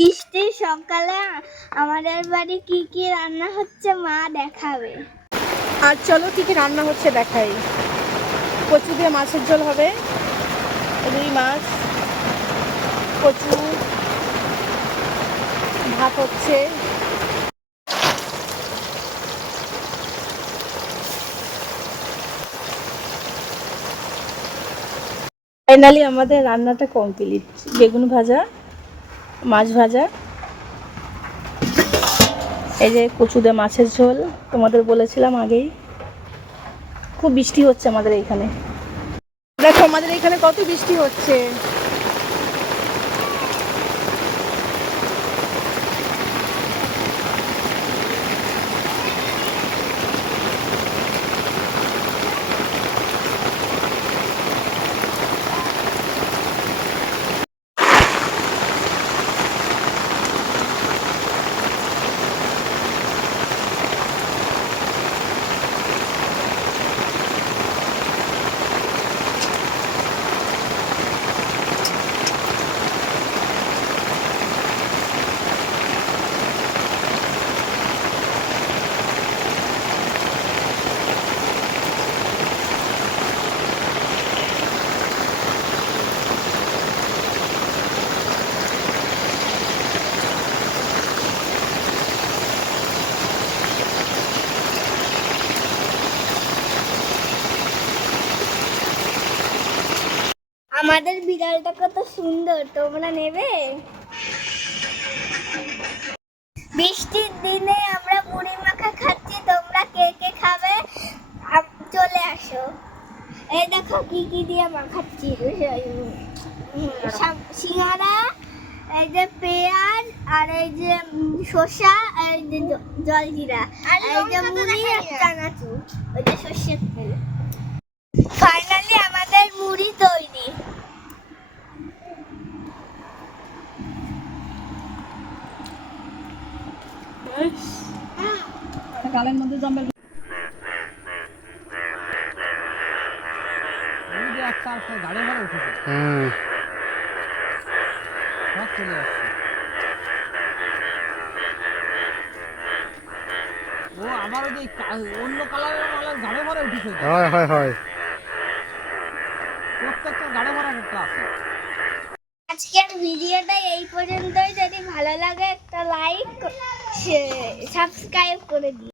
বৃষ্টির সকালে আমাদের বাড়ি কি কি রান্না হচ্ছে মা দেখাবে। আর চলো কি কি রান্না হচ্ছে দেখাই। কচু দিয়ে মাছের ঝোল হবে, রুই মাছ, কচু, ভাত হচ্ছে। ফাইনালি আমাদের রান্নাটা কমপ্লিট। বেগুন ভাজা, মাছ ভাজা, এই যে কচু দিয়ে মাছের ঝোল। তোমাদের বলেছিলাম আগেই। খুব বৃষ্টি হচ্ছে আমাদের এইখানে, দেখো আমাদের এখানে কত বৃষ্টি হচ্ছে। আমাদের বিড়ালটা কত সুন্দর, তোমরা নেবে? বৃষ্টির দিনে আমরা মুড়ি মাখা খাচ্ছি, তোমরা কে কে খাবে চলে আসো। এই দেখো কি কি দিয়ে মাখাচ্ছি, সিঙ্গারা, এই যে পেঁয়াজ, আর এই যে শসা, আর এই যে জলজিরা, এই যে মুড়ি, আর চানাচুর, ওই যে সর্ষের তেল। ফাইনালি আমাদের মুড়ি তৈরি। গালের মধ্যে জমবে। গাড়ি ভাড়া উঠেছে, সব চলে যাচ্ছে। ও আবার ওই অন্য কালারের গাড়ি ভাড়া উঠেছে। হয় হয় হয়, প্রত্যেকটা গাড়ি ভাড়া একটা আছে। আজকের ভিডিওটা এই পর্যন্তই। যদি ভালো লাগে একটা লাইক, সাবস্ক্রাইব করে দিই।